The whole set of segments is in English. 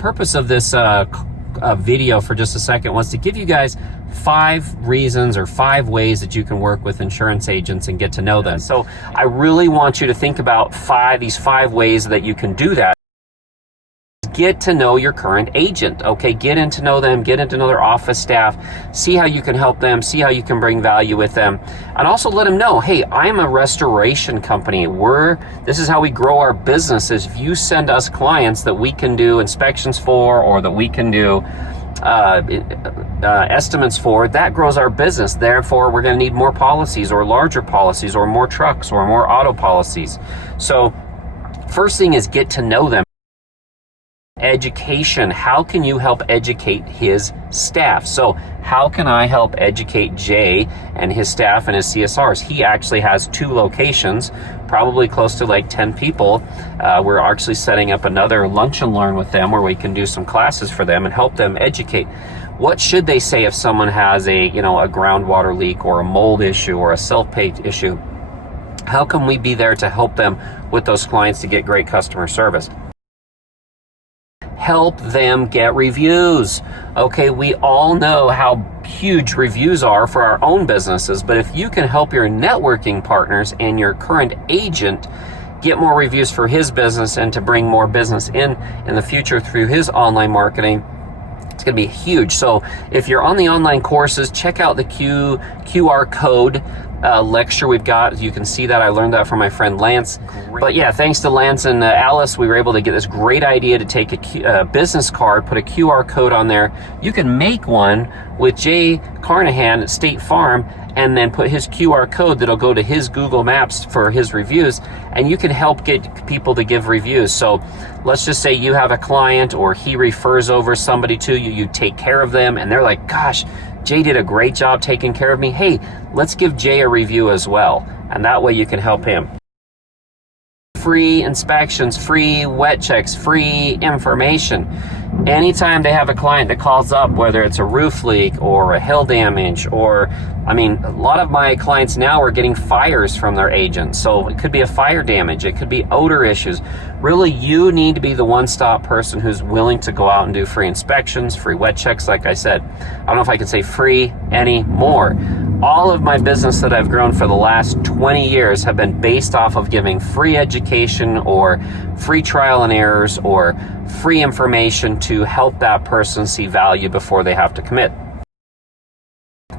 purpose of this video for just a second was to give you guys 5 reasons or 5 ways that you can work with insurance agents and get to know them. So I really want you to think about these 5 ways that you can do that. Get to know your current agent, okay? Get to know them, get to know their office staff, see how you can help them, see how you can bring value with them, and also let them know, hey, I'm a restoration company. This is how we grow our business, is if you send us clients that we can do inspections for, or that we can do estimates for, that grows our business. Therefore, we're going to need more policies, or larger policies, or more trucks, or more auto policies. So first thing is get to know them. Education. How can you help educate his staff? So how can I help educate Jay and his staff and his CSRs? He actually has 2 locations, probably close to like 10 people. We're actually setting up another lunch and learn with them where we can do some classes for them and help them educate. What should they say if someone has a groundwater leak, or a mold issue, or a self-pay issue? How can we be there to help them with those clients to get great customer service? Help them get reviews. Okay, we all know how huge reviews are for our own businesses, but if you can help your networking partners and your current agent get more reviews for his business and to bring more business in the future through his online marketing, it's going to be huge. So if you're on the online courses, check out the QR code lecture we've got. You can see that. I learned that from my friend Lance. Great. But yeah, thanks to Lance and Alice, we were able to get this great idea to take a business card, put a QR code on there. You can make one with Jay Carnahan at State Farm, and then put his QR code that'll go to his Google Maps for his reviews, and you can help get people to give reviews. So let's just say you have a client, or he refers over somebody to you, you take care of them, and they're like, gosh, Jay did a great job taking care of me. Hey, let's give Jay a review as well. And that way you can help him. Free inspections, free wet checks, free information. Anytime they have a client that calls up, whether it's a roof leak or a hail damage, or, a lot of my clients now are getting fires from their agents. So it could be a fire damage, it could be odor issues. Really, you need to be the one-stop person who's willing to go out and do free inspections, free wet checks, like I said. I don't know if I can say free anymore. All of my business that I've grown for the last 20 years have been based off of giving free education, or free trial and errors, or free information to help that person see value before they have to commit.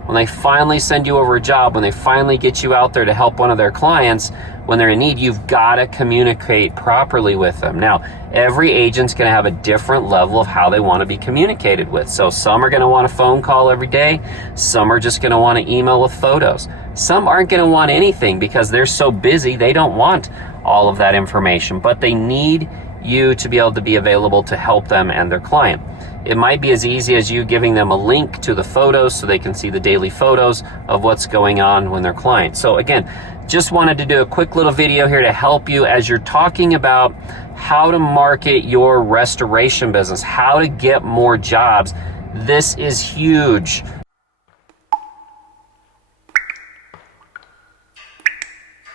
When they finally send you over a job, when they finally get you out there to help one of their clients when they're in need, you've got to communicate properly with them. Now, every agent's going to have a different level of how they want to be communicated with. So some are going to want a phone call every day. Some are just going to want to email with photos. Some aren't going to want anything because they're so busy they don't want all of that information, but they need you to be able to be available to help them and their client. It might be as easy as you giving them a link to the photos so they can see the daily photos of what's going on when they're clients. So again, just wanted to do a quick little video here to help you as you're talking about how to market your restoration business, how to get more jobs. This is huge.